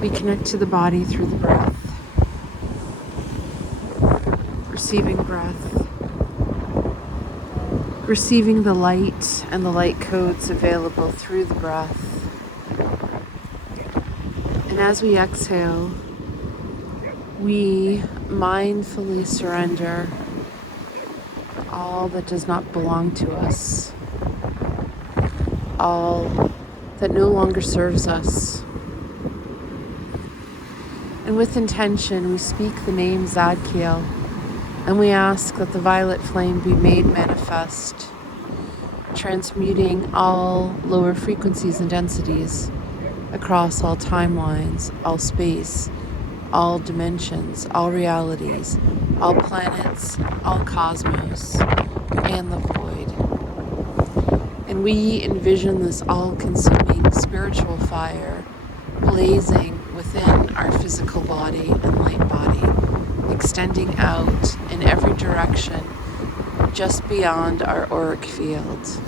We connect to the body through the breath, receiving breath, receiving the light and the light codes available through the breath. And as we exhale, we mindfully surrender all that does not belong to us, all that no longer serves us. And with intention, we speak the name Zadkiel, and we ask that the violet flame be made manifest, transmuting all lower frequencies and densities across all timelines, all space, all dimensions, all realities, all planets, all cosmos, and the void. And we envision this all-consuming spiritual fire blazing within our physical body and light body, extending out in every direction just beyond our auric field.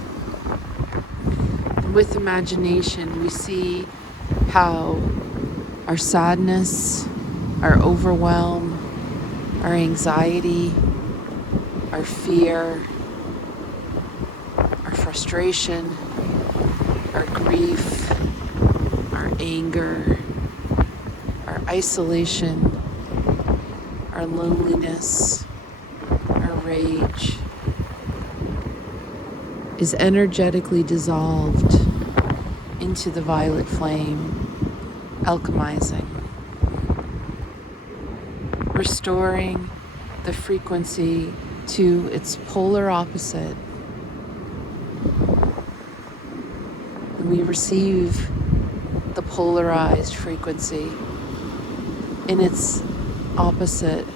And with imagination, we see how our sadness, our overwhelm, our anxiety, our fear, our frustration, our grief, our anger, our isolation, our loneliness, our rage is energetically dissolved into the violet flame, alchemizing, restoring the frequency to its polar opposite. And we receive the polarized frequency in its opposite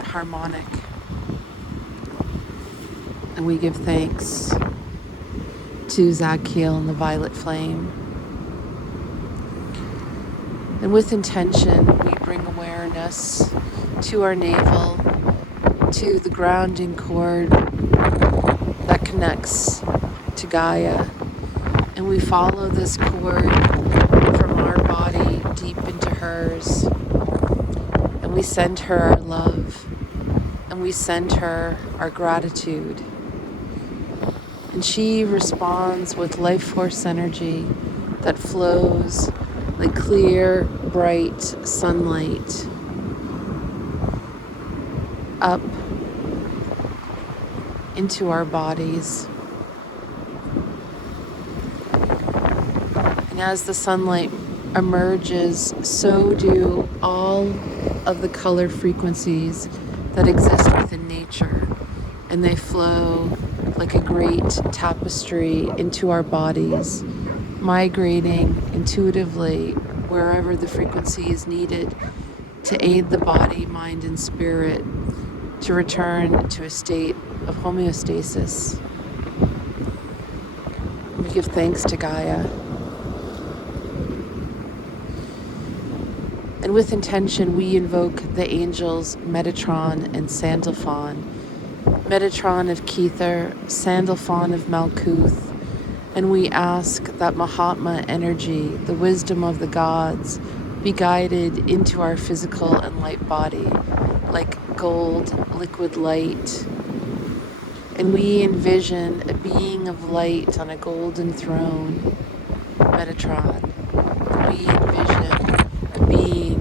harmonic. And we give thanks to Zadkiel and the violet flame. And with intention, we bring awareness to our navel, to the grounding cord that connects to Gaia. And we follow this cord from our body deep into hers. And we send her our love. And we send her our gratitude. And she responds with life force energy that flows like clear, bright sunlight up into our bodies. And as the sunlight emerges, so do all of the color frequencies that exist within nature. And they flow like a great tapestry into our bodies, migrating intuitively wherever the frequency is needed to aid the body, mind, and spirit to return to a state of homeostasis. We give thanks to Gaia. And with intention, we invoke the angels Metatron and Sandalphon. Metatron of Kether, Sandalphon of Malkuth. And we ask that Mahatma energy, the wisdom of the gods, be guided into our physical and light body like gold liquid light. And we envision a being of light on a golden throne, Metatron. And we envision a being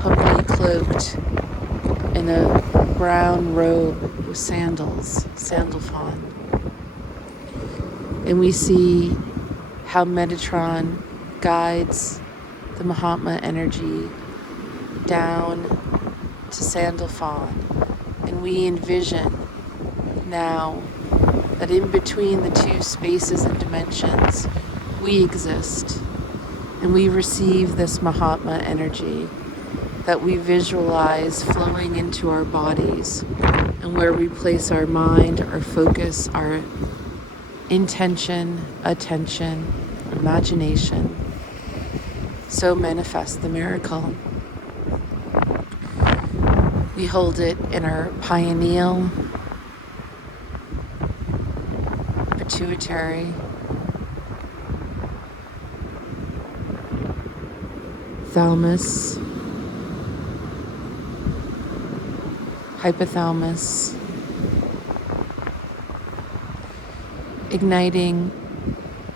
humbly cloaked in a brown robe with sandals, Sandalphon. And we see how Metatron guides the Mahatma energy down to Sandalphon. And we envision now that in between the two spaces and dimensions, we exist. And we receive this Mahatma energy that we visualize flowing into our bodies, and where we place our mind, our focus, our intention, attention, imagination. So manifest the miracle. We hold it in our pineal, pituitary, thalamus, hypothalamus, igniting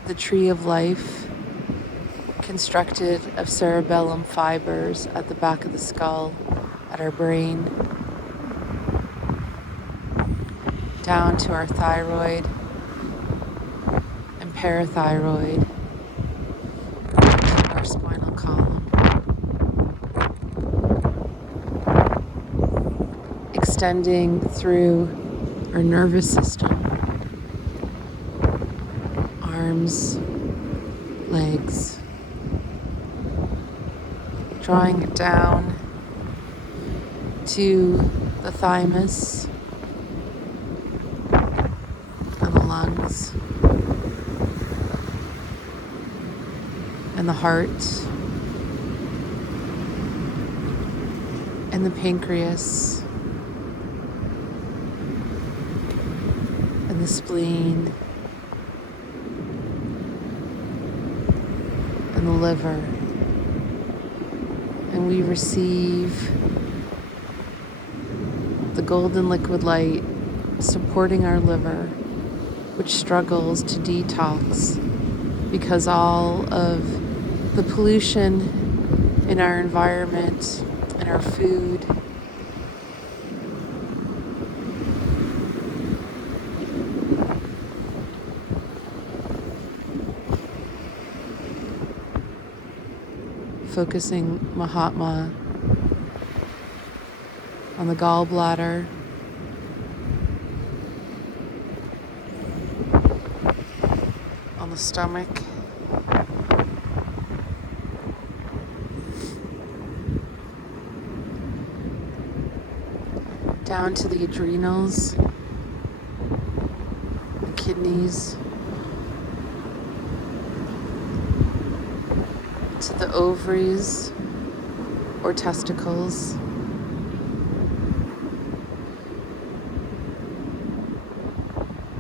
the tree of life constructed of cerebellum fibers at the back of the skull, at our brain, down to our thyroid and parathyroid, to our spinal column, extending through our nervous system, arms, legs, drawing it down to the thymus and the lungs and the heart and the pancreas and the spleen and the liver. And we receive the golden liquid light supporting our liver, which struggles to detox because all of the pollution in our environment, in our food, focusing Mahatma on the gallbladder, on the stomach, down to the adrenals, the kidneys, to the ovaries or testicles,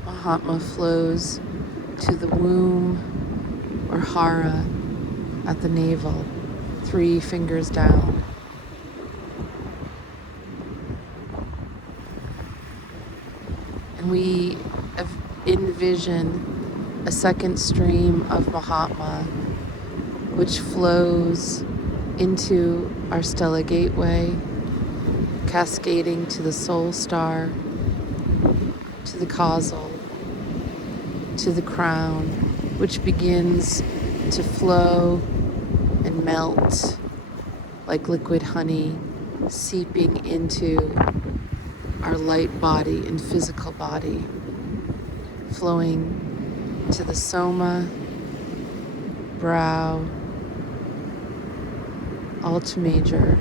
Mahatma flows to the womb or hara at the navel, 3 fingers down. And we envision a second stream of Mahatma which flows into our stellar gateway, cascading to the soul star, to the causal, to the crown, which begins to flow and melt like liquid honey, seeping into our light body and physical body, flowing to the soma, brow, Alta major,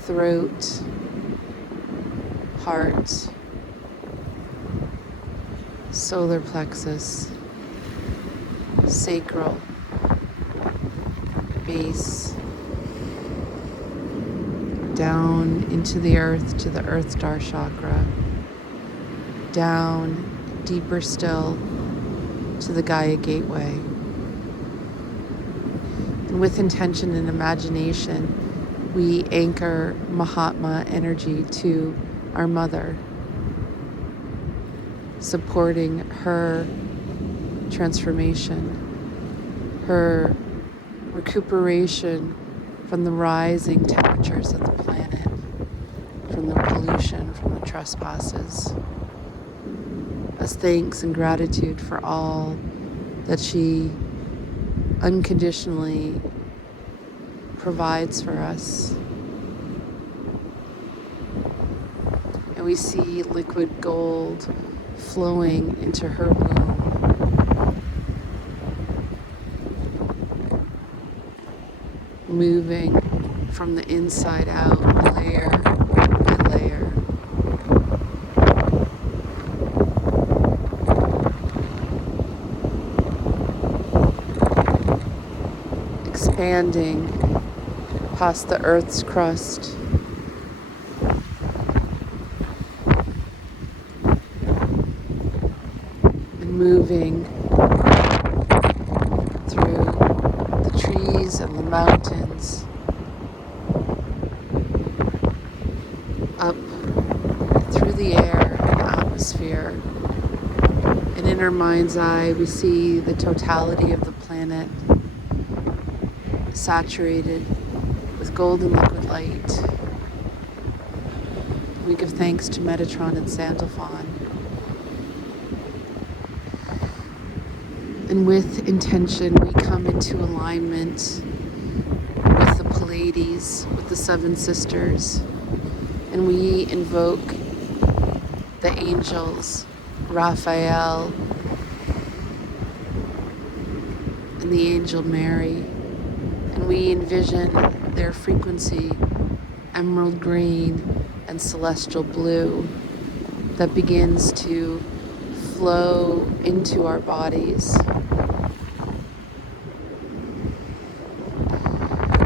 throat, heart, solar plexus, sacral, base, down into the earth to the earth star chakra, down deeper still to the Gaia gateway. And with intention and imagination, we anchor Mahatma energy to our mother, supporting her transformation, her recuperation from the rising temperatures of the planet, from the pollution, from the trespasses, as thanks and gratitude for all that she unconditionally provides for us. And we see liquid gold flowing into her womb, moving from the inside out, layer by layer. Expanding past the earth's crust, and moving through the trees trees and the mountains, up through the air and atmosphere. And in our mind's eye, we see the totality of the planet saturated with golden liquid light. We give thanks to Metatron and Sandalphon. And with intention, we come into alignment with the Pleiades, with the seven sisters, and we invoke the angels, Raphael, and the angel Mary, and we envision their frequency, emerald green and celestial blue, that begins to flow into our bodies.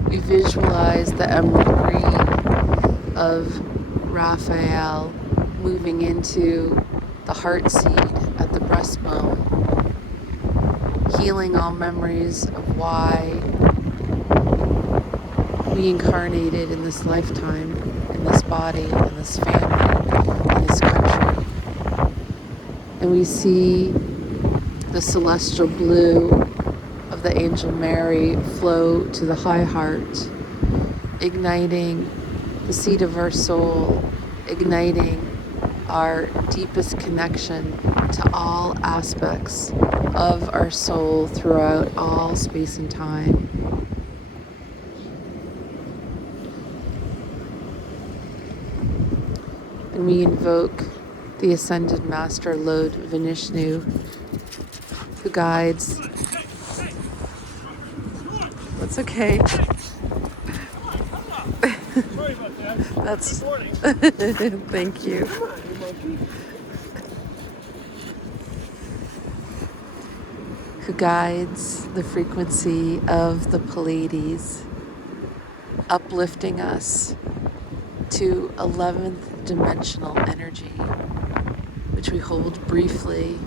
We visualize the emerald green of Raphael moving into the heart seed at the breastbone, healing all memories of why we incarnated in this lifetime, in this body, in this family, in this country. And we see the celestial blue of the angel Mary flow to the high heart, igniting the seed of our soul, igniting our deepest connection to all aspects of our soul throughout all space and time. And we invoke the Ascended Master Lord Vishnu, who guides. That's okay. Sorry about that. That's. Thank you. Who guides the frequency of the Pleiades, uplifting us to 11th dimensional energy, which we hold briefly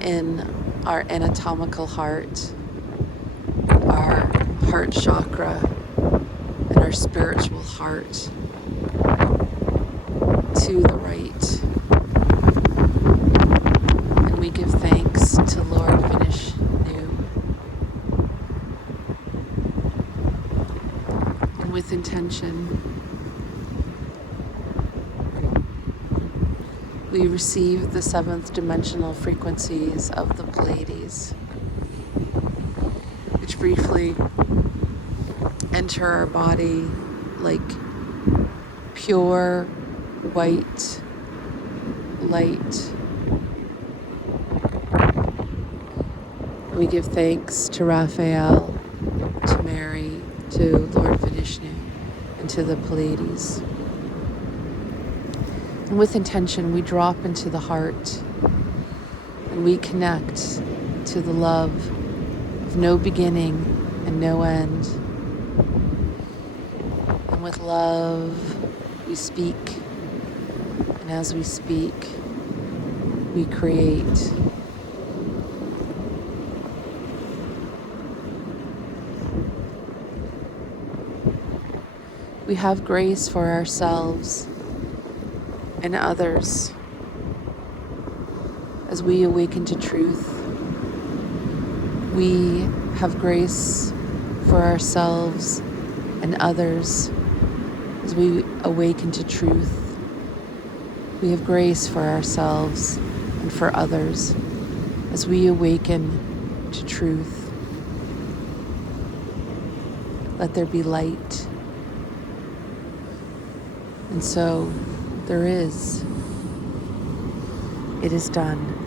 in our anatomical heart, our heart chakra, and our spiritual heart to the right. And we give thanks to Lord Vishnu. And with intention, we receive the 7th dimensional frequencies of the Pleiades, which briefly enter our body like pure white light. We give thanks to Raphael, to Mary, to Lord Vishnu, and to the Pleiades. And with intention, we drop into the heart and we connect to the love of no beginning and no end. And with love, we speak. And as we speak, we create. We have grace for ourselves and others as we awaken to truth. We have grace for ourselves and others as we awaken to truth. We have grace for ourselves and for others as we awaken to truth. Let there be light. And so there is. It is done.